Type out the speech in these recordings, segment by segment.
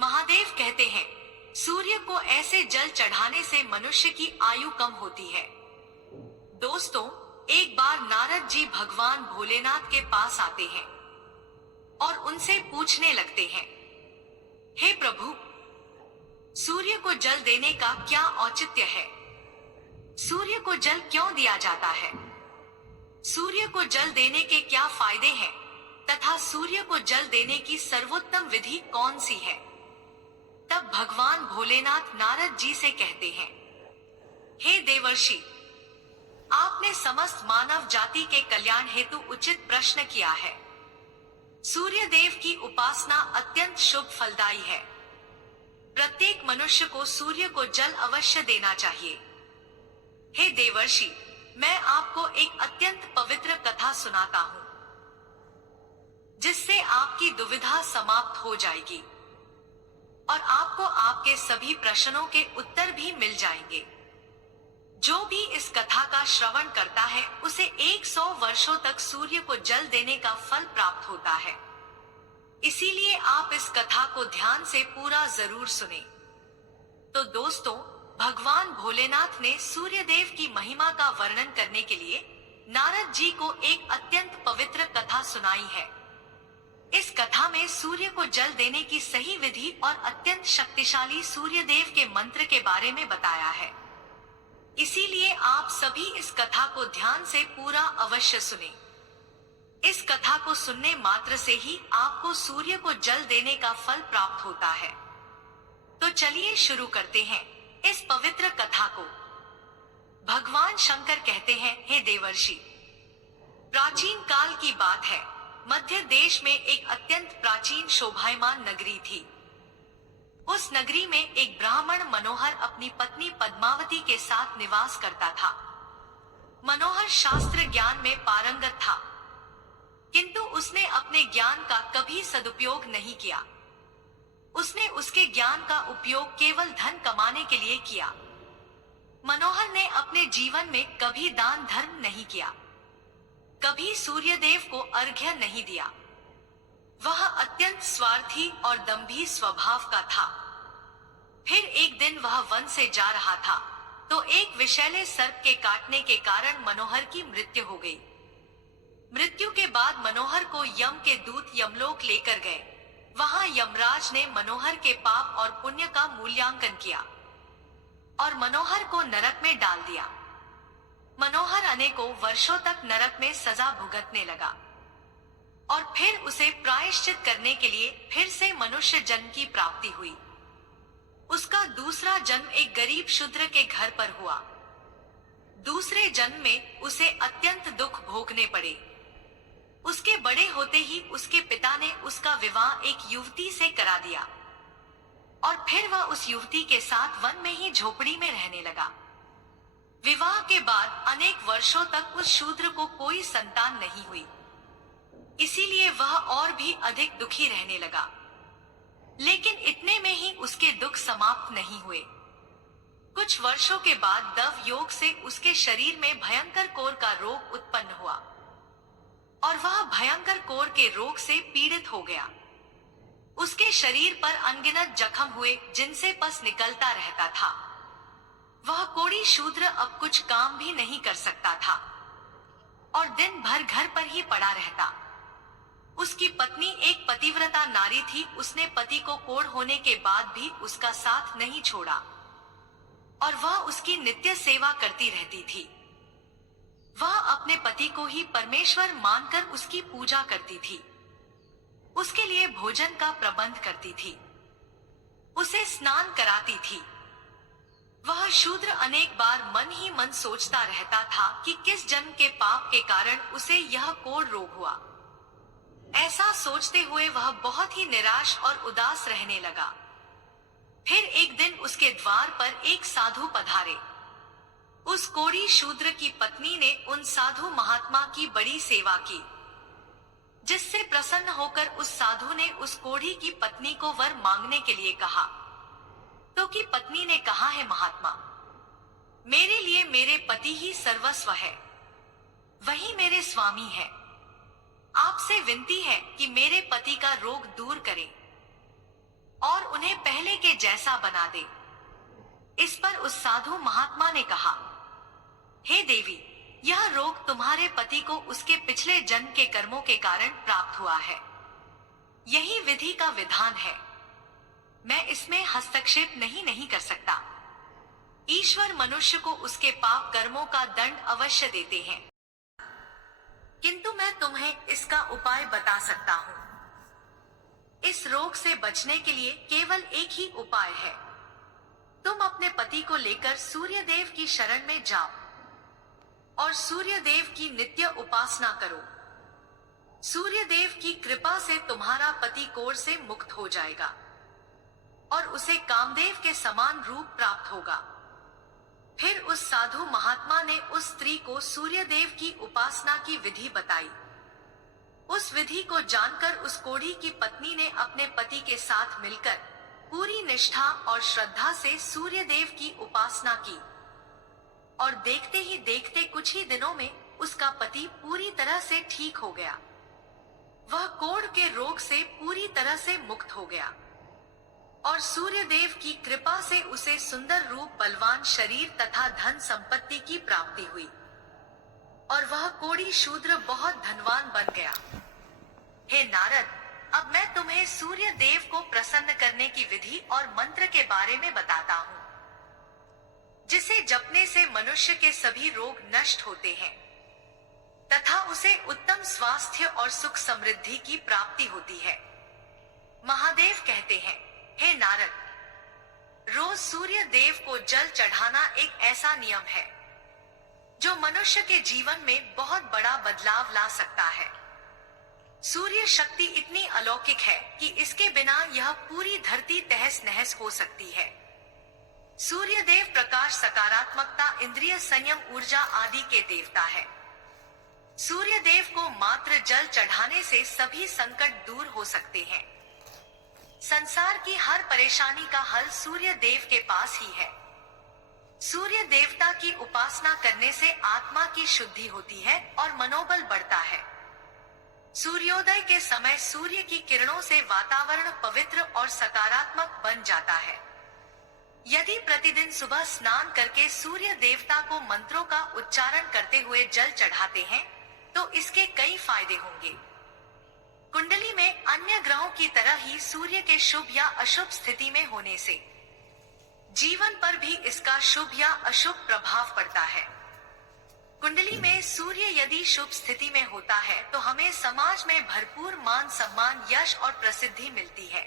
महादेव कहते हैं, सूर्य को ऐसे जल चढ़ाने से मनुष्य की आयु कम होती है। दोस्तों, एक बार नारद जी भगवान भोलेनाथ के पास आते हैं और उनसे पूछने लगते हैं, हे प्रभु, सूर्य को जल देने का क्या औचित्य है? सूर्य को जल क्यों दिया जाता है? सूर्य को जल देने के क्या फायदे हैं तथा सूर्य को जल देने की सर्वोत्तम विधि कौन सी है? तब भगवान भोलेनाथ नारद जी से कहते हैं, हे देवर्षि, आपने समस्त मानव जाति के कल्याण हेतु उचित प्रश्न किया है। सूर्य देव की उपासना अत्यंत शुभ फलदायी है। प्रत्येक मनुष्य को सूर्य को जल अवश्य देना चाहिए। हे देवर्षि, मैं आपको एक अत्यंत पवित्र कथा सुनाता हूँ, जिससे आपकी दुविधा समाप्त हो जाएगी और आपको आपके सभी प्रश्नों के उत्तर भी मिल जाएंगे। जो भी इस कथा का श्रवण करता है उसे 100 वर्षों तक सूर्य को जल देने का फल प्राप्त होता है। इसीलिए आप इस कथा को ध्यान से पूरा जरूर सुने। तो दोस्तों, भगवान भोलेनाथ ने सूर्य देव की महिमा का वर्णन करने के लिए नारद जी को एक अत्यंत पवित्र कथा सुनाई है। इस कथा में सूर्य को जल देने की सही विधि और अत्यंत शक्तिशाली सूर्य देव के मंत्र के बारे में बताया है। इसीलिए आप सभी इस कथा को ध्यान से पूरा अवश्य सुने। इस कथा को सुनने मात्र से ही आपको सूर्य को जल देने का फल प्राप्त होता है। तो चलिए शुरू करते हैं इस पवित्र कथा को। भगवान शंकर कहते हैं, हे देवर्षि, प्राचीन काल की बात है। मध्य देश में एक अत्यंत प्राचीन शोभायमान नगरी थी। उस नगरी में एक ब्राह्मण मनोहर अपनी पत्नी पद्मावती के साथ निवास करता था। मनोहर शास्त्र ज्ञान में पारंगत था, किंतु उसने अपने ज्ञान का कभी सदुपयोग नहीं किया। उसने उसके ज्ञान का उपयोग केवल धन कमाने के लिए किया। मनोहर ने अपने जीवन में कभी दान धर्म नहीं किया, कभी सूर्यदेव को अर्घ्य नहीं दिया। वह अत्यंत स्वार्थी और दंभी स्वभाव का था। फिर एक दिन वह वन से जा रहा था तो एक विषैले सर्प के काटने के कारण मनोहर की मृत्यु हो गई। मृत्यु के बाद मनोहर को यम के दूत यमलोक लेकर गए। वहां यमराज ने मनोहर के पाप और पुण्य का मूल्यांकन किया और मनोहर को नरक में डाल दिया। मनोहर अनेकों वर्षों तक नरक में सजा भुगतने लगा और फिर उसे प्रायश्चित करने के लिए फिर से मनुष्य जन्म की प्राप्ति हुई। उसका दूसरा जन्म एक गरीब शूद्र के घर पर हुआ। दूसरे जन्म में उसे अत्यंत दुख भोगने पड़े। उसके बड़े होते ही उसके पिता ने उसका विवाह एक युवती से करा दिया और फिर वह उस युवती के साथ वन में ही झोपड़ी में रहने लगा। विवाह के बाद अनेक वर्षों तक उस शूद्र को कोई संतान नहीं हुई। इसीलिए वह और भी अधिक दुखी रहने लगा। लेकिन इतने में ही उसके दुख समाप्त नहीं हुए। कुछ वर्षों के बाद दव योग से उसके शरीर में भयंकर कोर का रोग उत्पन्न हुआ और वह भयंकर कोर के रोग से पीड़ित हो गया। उसके शरीर पर अनगिनत जख्म हुए जिनसे पस निकलता रहता था। वह कोढ़ी शूद्र अब कुछ काम भी नहीं कर सकता था और दिन भर घर पर ही पड़ा रहता। उसकी पत्नी एक पतिव्रता नारी थी। उसने पति को कोढ़ होने के बाद भी उसका साथ नहीं छोड़ा और वह उसकी नित्य सेवा करती रहती थी। वह अपने पति को ही परमेश्वर मानकर उसकी पूजा करती थी, उसके लिए भोजन का प्रबंध करती थी, उसे स्नान कराती थी। वह शूद्र अनेक बार मन ही मन सोचता रहता था कि किस जन्म के पाप के कारण उसे यह कोढ़ रोग हुआ। ऐसा सोचते हुए वह बहुत ही निराश और उदास रहने लगा। फिर एक दिन उसके द्वार पर एक साधु पधारे। उस कोढ़ी शूद्र की पत्नी ने उन साधु महात्मा की बड़ी सेवा की, जिससे प्रसन्न होकर उस साधु ने उस कोढ़ी की पत्नी को वर मांगने के लिए कहा। तो की पत्नी ने कहा, है महात्मा, मेरे लिए मेरे पति ही सर्वस्व है, वही मेरे स्वामी है। आपसे विनती है कि मेरे पति का रोग दूर करें और उन्हें जैसा बना दे। इस पर उस साधु महात्मा ने कहा, हे देवी, यह रोग तुम्हारे पति को उसके पिछले जन्म के कर्मों के कारण प्राप्त हुआ है। यही विधि का विधान है। मैं इसमें हस्तक्षेप नहीं कर सकता। ईश्वर मनुष्य को उसके पाप कर्मों का दंड अवश्य देते हैं, किंतु मैं तुम्हें इसका उपाय बता सकता हूँ। इस रोग से बचने के लिए केवल एक ही उपाय है। तुम अपने पति को लेकर सूर्य देव की शरण में जाओ और सूर्य देव की नित्य उपासना करो। सूर्य देव की कृपा से तुम्हारा पति कोढ़ से मुक्त हो जाएगा और उसे कामदेव के समान रूप प्राप्त होगा। फिर उस साधु महात्मा ने उस स्त्री को सूर्य देव की उपासना की विधि बताई। उस विधि को जानकर उस कोढ़ी की पत्नी ने अपने पति के साथ मिलकर पूरी निष्ठा और श्रद्धा से सूर्य देव की उपासना की और देखते ही देखते कुछ ही दिनों में उसका पति पूरी तरह से ठीक हो गया। वह कोढ़ के रोग से पूरी तरह से मुक्त हो गया और सूर्य देव की कृपा से उसे सुंदर रूप, बलवान शरीर तथा धन संपत्ति की प्राप्ति हुई और वह कोढ़ी शूद्र बहुत धनवान बन गया। हे नारद, अब मैं तुम्हें सूर्य देव को प्रसन्न करने की विधि और मंत्र के बारे में बताता हूँ, जिसे जपने से मनुष्य के सभी रोग नष्ट होते हैं तथा उसे उत्तम स्वास्थ्य और सुख समृद्धि की प्राप्ति होती है। महादेव कहते हैं, हे नारद, रोज सूर्य देव को जल चढ़ाना एक ऐसा नियम है जो मनुष्य के जीवन में बहुत बड़ा बदलाव ला सकता है। सूर्य शक्ति इतनी अलौकिक है कि इसके बिना यह पूरी धरती तहस नहस हो सकती है। सूर्य देव प्रकाश, सकारात्मकता, इंद्रिय संयम, ऊर्जा आदि के देवता है। सूर्य देव को मात्र जल चढ़ाने से सभी संकट दूर हो सकते हैं। संसार की हर परेशानी का हल सूर्य देव के पास ही है। सूर्य देवता की उपासना करने से आत्मा की शुद्धि होती है और मनोबल बढ़ता है। सूर्योदय के समय सूर्य की किरणों से वातावरण पवित्र और सकारात्मक बन जाता है। यदि प्रतिदिन सुबह स्नान करके सूर्य देवता को मंत्रों का उच्चारण करते हुए जल चढ़ाते हैं तो इसके कई फायदे होंगे। कुंडली में अन्य ग्रहों की तरह ही सूर्य के शुभ या अशुभ स्थिति में होने से जीवन पर भी इसका शुभ या अशुभ प्रभाव पड़ता है। कुंडली में सूर्य यदि शुभ स्थिति में होता है तो हमें समाज में भरपूर मान सम्मान, यश और प्रसिद्धि मिलती है।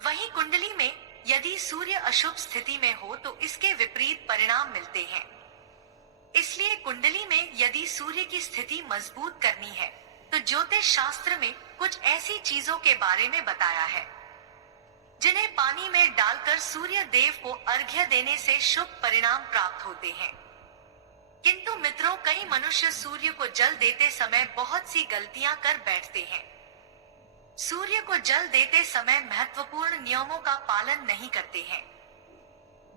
वहीं कुंडली में यदि सूर्य अशुभ स्थिति में हो तो इसके विपरीत परिणाम मिलते हैं। इसलिए कुंडली में यदि सूर्य की स्थिति मजबूत करनी है तो ज्योतिष शास्त्र में कुछ ऐसी चीजों के बारे में बताया है जिन्हें पानी में डालकर सूर्य देव को अर्घ्य देने से शुभ परिणाम प्राप्त होते हैं। किंतु मित्रों, कई मनुष्य सूर्य को जल देते समय बहुत सी गलतियां कर बैठते हैं। सूर्य को जल देते समय महत्वपूर्ण नियमों का पालन नहीं करते हैं।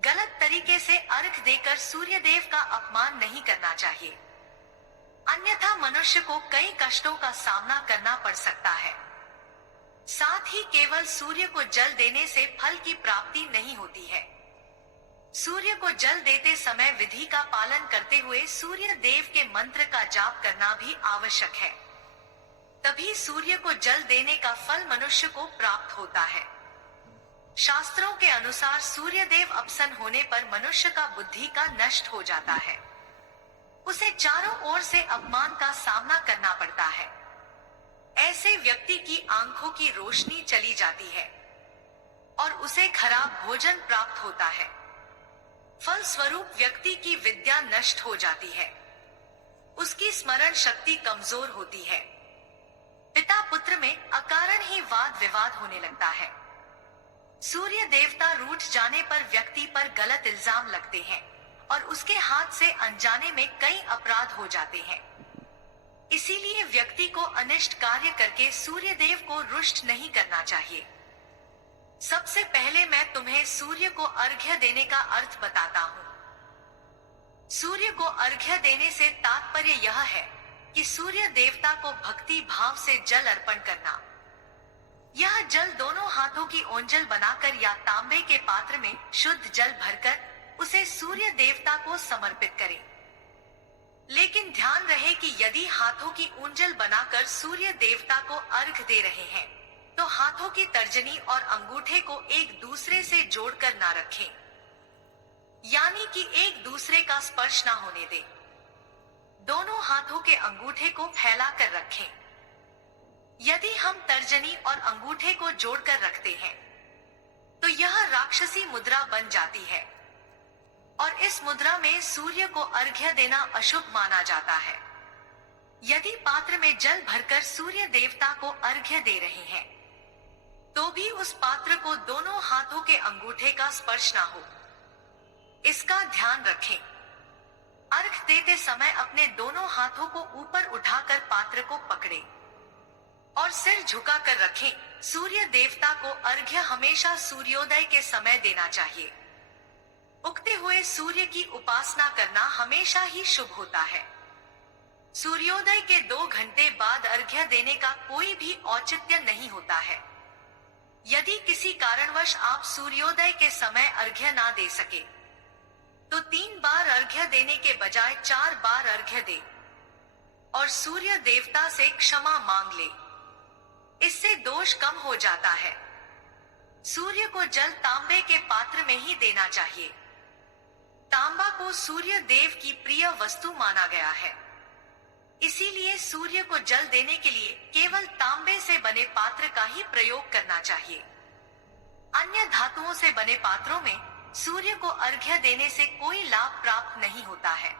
गलत तरीके से अर्घ देकर सूर्य देव का अपमान नहीं करना चाहिए, अन्यथा मनुष्य को कई कष्टों का सामना करना पड़ सकता है। साथ ही केवल सूर्य को जल देने से फल की प्राप्ति नहीं होती है। सूर्य को जल देते समय विधि का पालन करते हुए सूर्य देव के मंत्र का जाप करना भी आवश्यक है। तभी सूर्य को जल देने का फल मनुष्य को प्राप्त होता है। शास्त्रों के अनुसार सूर्य देव अप्रसन्न होने पर मनुष्य का बुद्धि का नष्ट हो जाता है। उसे चारों ओर से अपमान का सामना करना पड़ता है। ऐसे व्यक्ति की आंखों की रोशनी चली जाती है और उसे खराब भोजन प्राप्त होता है। फल स्वरूप व्यक्ति की विद्या नष्ट हो जाती है। उसकी स्मरण शक्ति कमजोर होती है। पिता पुत्र में अकारण ही वाद विवाद होने लगता है। सूर्य देवता रूठ जाने पर व्यक्ति पर गलत इल्जाम लगते हैं और उसके हाथ से अनजाने में कई अपराध हो जाते हैं। इसीलिए व्यक्ति को अनिष्ट कार्य करके सूर्य देव को रुष्ट नहीं करना चाहिए। सबसे पहले मैं तुम्हें सूर्य को अर्घ्य देने का अर्थ बताता हूँ। सूर्य को अर्घ्य देने से तात्पर्य यह है कि सूर्य देवता को भक्ति भाव से जल अर्पण करना। यह जल दोनों हाथों की ओंजल बनाकर या तांबे के पात्र में शुद्ध जल भरकर उसे सूर्य देवता को समर्पित करें। लेकिन ध्यान रहे कि यदि हाथों की ऊंजल बनाकर सूर्य देवता को अर्घ दे रहे हैं, तो हाथों की तर्जनी और अंगूठे को एक दूसरे से जोड़कर ना रखें, यानी कि एक दूसरे का स्पर्श ना होने दें। दोनों हाथों के अंगूठे को फैला कर रखें। यदि हम तर्जनी और अंगूठे को जोड़कर रखते हैं, तो यह राक्षसी मुद्रा बन जाती है और इस मुद्रा में सूर्य को अर्घ्य देना अशुभ माना जाता है। यदि पात्र में जल भरकर सूर्य देवता को अर्घ्य दे रहे हैं, तो भी उस पात्र को दोनों हाथों के अंगूठे का स्पर्श ना हो, इसका ध्यान रखें। अर्घ देते समय अपने दोनों हाथों को ऊपर उठाकर पात्र को पकड़ें और सिर झुकाकर रखें। सूर्य देवता को अर्घ्य हमेशा सूर्योदय के समय देना चाहिए। उगते हुए सूर्य की उपासना करना हमेशा ही शुभ होता है। सूर्योदय के 2 घंटे बाद अर्घ्य देने का कोई भी औचित्य नहीं होता है। यदि किसी कारणवश आप सूर्योदय के समय अर्घ्य ना दे सके, तो 3 बार अर्घ्य देने के बजाय 4 बार अर्घ्य दे और सूर्य देवता से क्षमा मांग ले। इससे दोष कम हो जाता है। सूर्य को जल तांबे के पात्र में ही देना चाहिए। तांबा को सूर्य देव की प्रिय वस्तु माना गया है, इसीलिए सूर्य को जल देने के लिए केवल तांबे से बने पात्र का ही प्रयोग करना चाहिए। अन्य धातुओं से बने पात्रों में सूर्य को अर्घ्य देने से कोई लाभ प्राप्त नहीं होता है।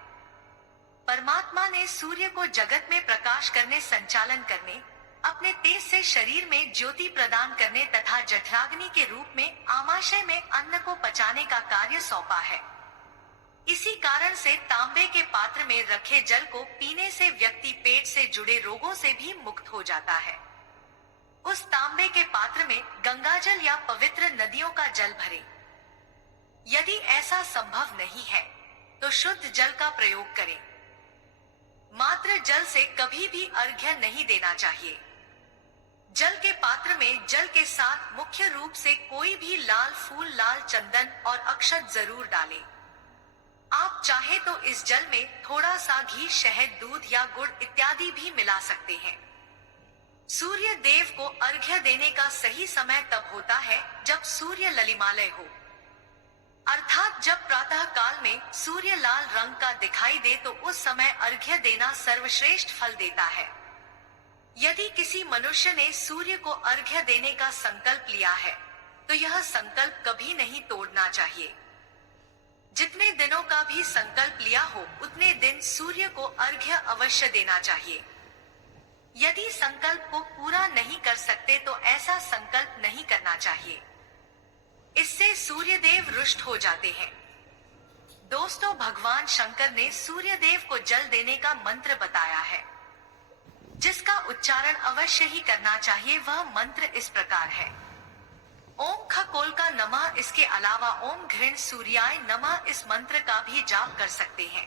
परमात्मा ने सूर्य को जगत में प्रकाश करने, संचालन करने, अपने तेज से शरीर में ज्योति प्रदान करने तथा जठराग्नि के रूप में आमाशय में अन्न को पचाने का कार्य सौंपा है। इसी कारण से तांबे के पात्र में रखे जल को पीने से व्यक्ति पेट से जुड़े रोगों से भी मुक्त हो जाता है। उस तांबे के पात्र में गंगाजल या पवित्र नदियों का जल भरें। यदि ऐसा संभव नहीं है, तो शुद्ध जल का प्रयोग करें। मात्र जल से कभी भी अर्घ्य नहीं देना चाहिए। जल के पात्र में जल के साथ मुख्य रूप से कोई भी लाल फूल, लाल चंदन और अक्षत जरूर डालें। आप चाहे तो इस जल में थोड़ा सा घी, शहद, दूध या गुड़ इत्यादि भी मिला सकते हैं। सूर्य देव को अर्घ्य देने का सही समय तब होता है जब सूर्य ललिमालय हो, अर्थात जब प्रातः काल में सूर्य लाल रंग का दिखाई दे, तो उस समय अर्घ्य देना सर्वश्रेष्ठ फल देता है। यदि किसी मनुष्य ने सूर्य को अर्घ्य देने का संकल्प लिया है, तो यह संकल्प कभी नहीं तोड़ना चाहिए। जितने दिनों का भी संकल्प लिया हो, उतने दिन सूर्य को अर्घ्य अवश्य देना चाहिए। यदि संकल्प को पूरा नहीं कर सकते, तो ऐसा संकल्प नहीं करना चाहिए। इससे सूर्य देव रुष्ट हो जाते हैं। दोस्तों, भगवान शंकर ने सूर्य देव को जल देने का मंत्र बताया है, जिसका उच्चारण अवश्य ही करना चाहिए। वह मंत्र इस प्रकार है: ओम खकोल्का नमः। इसके अलावा ओम घृण सूर्याय नमः इस मंत्र का भी जाप कर सकते हैं।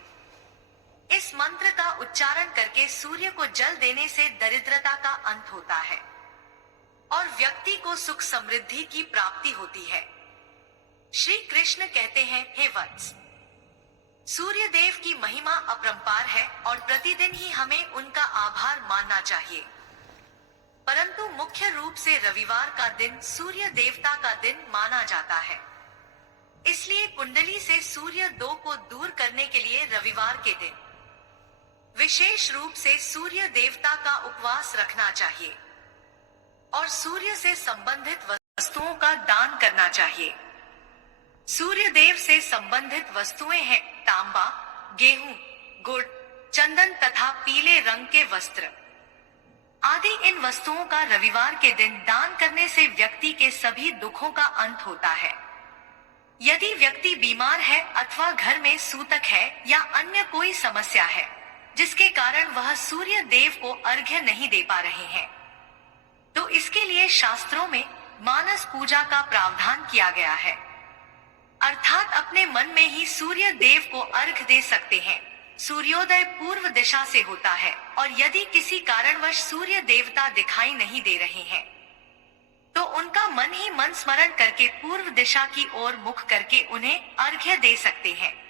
इस मंत्र का उच्चारण करके सूर्य को जल देने से दरिद्रता का अंत होता है और व्यक्ति को सुख समृद्धि की प्राप्ति होती है। श्री कृष्ण कहते हैं, हे वत्स, सूर्य देव की महिमा अपरंपार है और प्रतिदिन ही हमें उनका आभार मानना चाहिए। परंतु मुख्य रूप से रविवार का दिन सूर्य देवता का दिन माना जाता है। इसलिए कुंडली से सूर्य 2 को दूर करने के लिए रविवार के दिन विशेष रूप से सूर्य देवता का उपवास रखना चाहिए और सूर्य से संबंधित वस्तुओं का दान करना चाहिए। सूर्य देव से संबंधित वस्तुएं हैं तांबा, गेहूं, गुड़, चंदन तथा पीले रंग के वस्त्र आदि। इन वस्तुओं का रविवार के दिन दान करने से व्यक्ति के सभी दुखों का अंत होता है। यदि व्यक्ति बीमार है अथवा घर में सूतक है या अन्य कोई समस्या है जिसके कारण वह सूर्य देव को अर्घ्य नहीं दे पा रहे हैं, तो इसके लिए शास्त्रों में मानस पूजा का प्रावधान किया गया है। अर्थात अपने मन में ही सूर्य देव को अर्घ दे सकते हैं। सूर्योदय पूर्व दिशा से होता है और यदि किसी कारणवश सूर्य देवता दिखाई नहीं दे रहे हैं, तो उनका मन ही मन स्मरण करके पूर्व दिशा की ओर मुख करके उन्हें अर्घ्य दे सकते हैं।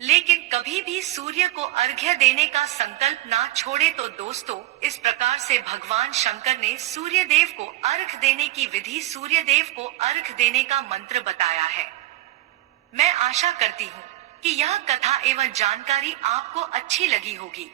लेकिन कभी भी सूर्य को अर्घ्य देने का संकल्प ना छोड़े। तो दोस्तों, इस प्रकार से भगवान शंकर ने सूर्य देव को अर्घ देने की विधि, सूर्य देव को अर्घ देने का मंत्र बताया है। मैं आशा करती हूँ कि यह कथा एवं जानकारी आपको अच्छी लगी होगी।